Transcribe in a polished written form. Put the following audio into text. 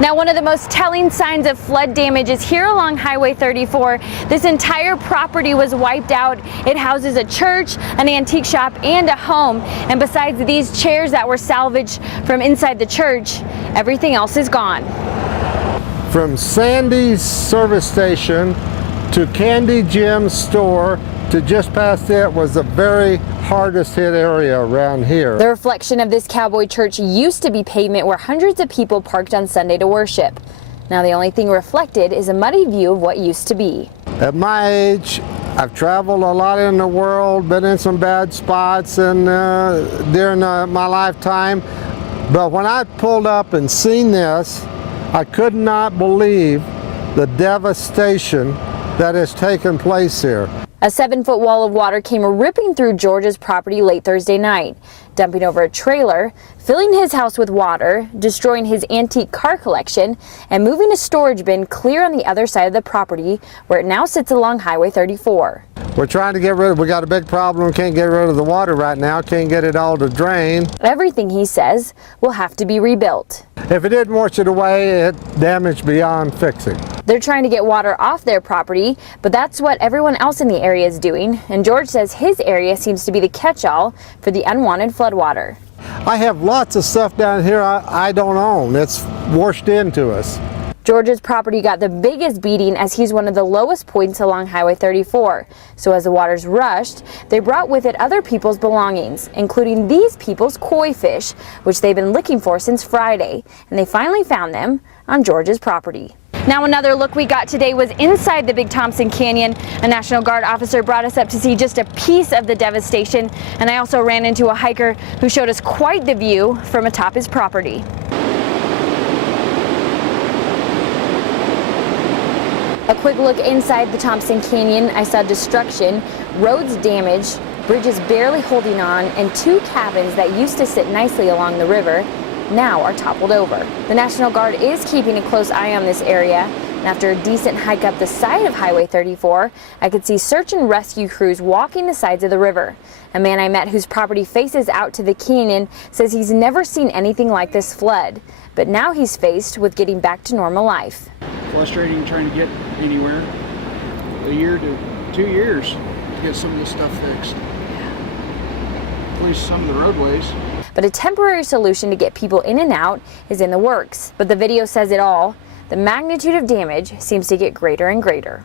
Now, one of the most telling signs of flood damage is here along Highway 34. This entire property was wiped out. It houses a church, an antique shop, and a home. And besides these chairs that were salvaged from inside the church, everything else is gone. From Sandy's service station to Candy Jim's store to just past it was the very hardest hit area around here. The reflection of this Cowboy church used to be pavement where hundreds of people parked on Sunday to worship. Now the only thing reflected is a muddy view of what used to be. At my age, I've traveled a lot in the world, been in some bad spots and during my lifetime. But when I pulled up and seen this, I could not believe the devastation that has taken place here. A 7-foot wall of water came ripping through George's property late Thursday night, dumping over a trailer, filling his house with water, destroying his antique car collection, and moving a storage bin clear on the other side of the property where it now sits along Highway 34. We're trying to get rid of, we got a big problem, can't get rid of the water right now, can't get it all to drain. Everything, he says, will have to be rebuilt. If it didn't wash it away, it damaged beyond fixing. They're trying to get water off their property, but that's what everyone else in the area is doing, and George says his area seems to be the catch-all for the unwanted floodwater. I have lots of stuff down here I don't own. It's washed into us. George's property got the biggest beating as he's one of the lowest points along Highway 34. So as the waters rushed, they brought with it other people's belongings, including these people's koi fish, which they've been looking for since Friday, and they finally found them on George's property. Now another look we got today was inside the Big Thompson Canyon. A National Guard officer brought us up to see just a piece of the devastation, and I also ran into a hiker who showed us quite the view from atop his property. A quick look inside the Thompson Canyon, I saw destruction, roads damaged, bridges barely holding on, and 2 cabins that used to sit nicely along the river now are toppled over. The National Guard is keeping a close eye on this area, and after a decent hike up the side of Highway 34, I could see search and rescue crews walking the sides of the river. A man I met whose property faces out to the canyon says he's never seen anything like this flood, but now he's faced with getting back to normal life. Frustrating trying to get anywhere. A year to 2 years to get some of this stuff fixed. At least some of the roadways. But a temporary solution to get people in and out is in the works. But the video says it all. The magnitude of damage seems to get greater and greater.